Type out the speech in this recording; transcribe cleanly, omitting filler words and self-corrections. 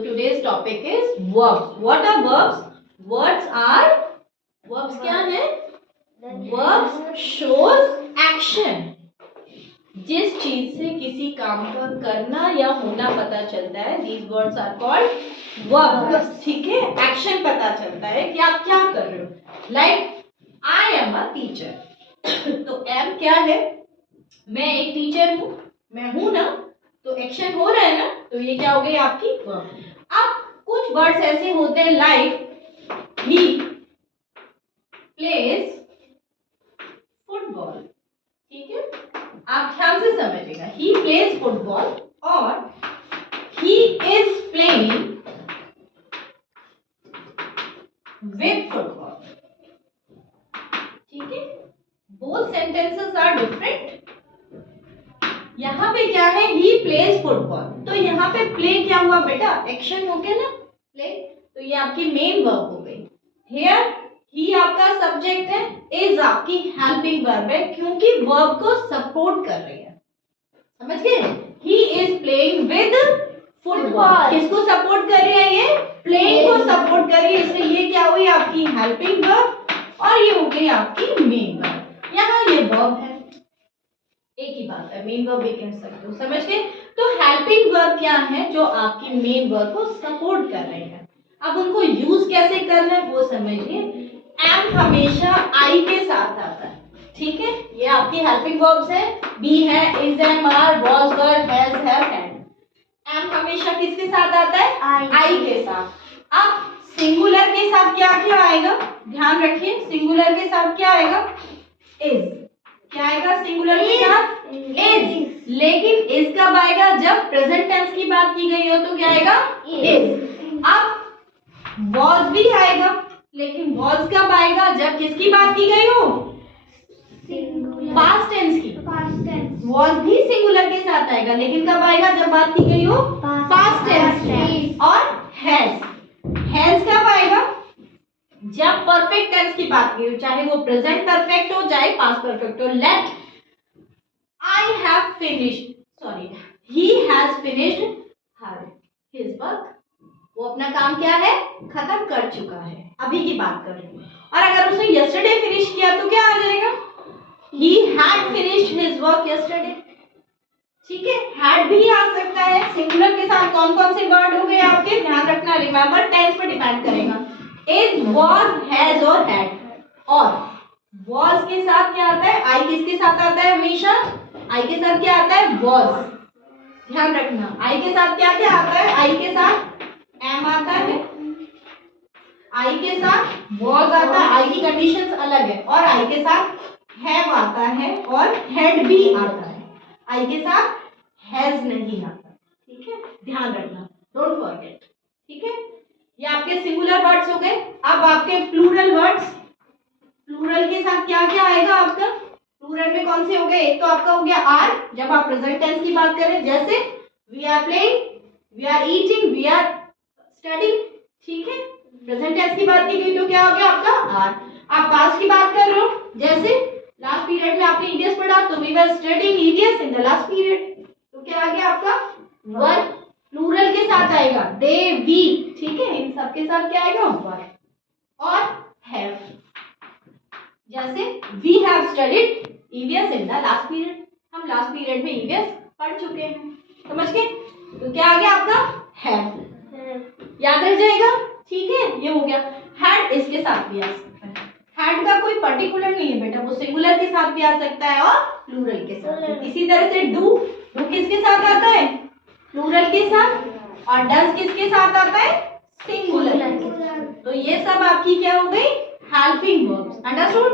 Today's topic is verbs. What are verbs? Verbs क्या है? Verbs shows action. जिस चीज से किसी काम का करना या होना पता चलता है, these words are called verbs. ठीक है, एक्शन पता चलता है कि आप क्या कर रहे हो. Like I am a teacher. तो am क्या है? मैं एक टीचर हूँ, मैं हूँ ना, तो एक्शन हो रहा है ना, तो ये क्या हो गई आपकी वर्ब. अब कुछ वर्ड्स ऐसे होते हैं लाइक ही प्लेज फुटबॉल. ठीक है, आप ध्यान से समझिएगा. ही प्लेज फुटबॉल और he is playing with football. ठीक है, बोथ सेंटेंसेस आर डिफरेंट. यहाँ पे क्या है? He plays football. तो यहाँ पे प्ले क्या हुआ बेटा? एक्शन हो गया ना, प्ले. तो ये आपकी मेन वर्ब हो गई. हियर ही आपका सब्जेक्ट है, इज आपकी हेल्पिंग वर्ब है, क्योंकि वर्ब को सपोर्ट कर रही है. समझ गए? He is playing with football. किसको सपोर्ट कर रही है? ये प्लेइंग को सपोर्ट कर रही है, इसलिए ये क्या हुई आपकी हेल्पिंग वर्ब और ये हो गई आपकी मेन वर्ब. यहाँ ये वर्ब है, एक ही बात है, मेन वर्ब भी कह सकते हो. समझ गए? तो हेल्पिंग वर्ब क्या है? जो आपकी मेन वर्ब को सपोर्ट कर रही है. अब उनको यूज कैसे करना है वो समझिए. एम हमेशा आई के साथ आता है. ठीक है, ये आपकी हेल्पिंग वर्ब्स है. बी है, is, am, are, was, were, has, have, had. Am हमेशा किसके साथ आता है? आई के साथ. अब सिंगुलर के साथ क्या क्या आएगा? ध्यान रखिए, सिंगुलर के साथ क्या आएगा? इज. क्या आएगा सिंगुलर के साथ? इज. लेकिन इज कब आएगा? जब प्रेजेंट टेंस की बात की गई हो तो क्या आएगा? इज. अब वॉज भी आएगा, लेकिन वॉज कब आएगा? जब किसकी बात की गई हो? पास्ट टेंस की. वॉज भी सिंगुलर के साथ आएगा, लेकिन कब आएगा? जब बात की गई हो पास्ट टेंस की. और हैज कब आएगा? जब परफेक्ट टेंस की बात की हो, चाहे वो प्रेजेंट परफेक्ट हो चाहे पास्ट परफेक्ट हो. Let I have finished, sorry, he has finished his work. वो अपना काम क्या है? खत्म कर चुका है. अभी की बात कर रही हूँ. और अगर उसने यस्टरडे फिनिश किया तो क्या आ जाएगा? He had finished his work yesterday. ठीक है, हैड भी आ सकता है. सिंगुलर के साथ कौन कौन से वर्ड हो गए आपके? ध्यान रखना, रिमेंबर टेंस पे डिपेंड करेगा. इज, वॉज, हैज और हैड. और वॉज के साथ क्या आता है? आई किसके साथ आता है? हमेशा आई के साथ क्या आता है? वॉज. ध्यान रखना, आई के साथ क्या क्या आता है? आई के साथ एम आता है, आई के साथ वॉज आता है. आई की कंडीशंस अलग है. और आई के साथ हैव आता है और हैड भी आता है. आई के साथ हैज नहीं आता. ठीक है, ध्यान रखना, डोंट फॉरगेट. ठीक है, ये आपके सिंगुलर वर्ड्स हो गए. अब आपके प्लूरल वर्ड्स. प्लूरल के साथ क्या क्या आएगा आपका? प्लूरल में कौन से हो गए? एक तो आपका हो गया आर, जब आप प्रेजेंट टेंस की बात करें, जैसे we are playing, we are eating, we are studying. ठीक है, प्रेजेंट टेंस की बात की गई तो क्या हो गया आपका? आर. आप पास्ट की बात कर रहे हो, जैसे लास्ट पीरियड में आपने ईडीएस पढ़ा, तो we were studying EDS in the last period. तो क्या आ गया आपका? वर. प्लूरल के साथ आएगा दे, वी. ठीक है, इन सब के साथ क्या आएगा? वर. और हैव, जैसे we have studied EVS in the last period. हम लास्ट पीरियड में ईवीएस पढ़ चुके हैं. समझ गए? तो क्या आ गया आपका? हैव. याद रह जाएगा. ठीक है, ये हो गया. हैड इसके साथ भी आ सकता है. हैड का कोई पर्टिकुलर नहीं है बेटा, वो सिंगुलर के साथ भी आ सकता है और प्लूरल के साथ. इसी तरह से डू किसके साथ आता है? प्लूरल के साथ. और डज किसके साथ आता है? सिंगुलर. तो ये सब आपकी क्या हो गई? Helping verbs. अंडरस्टूड?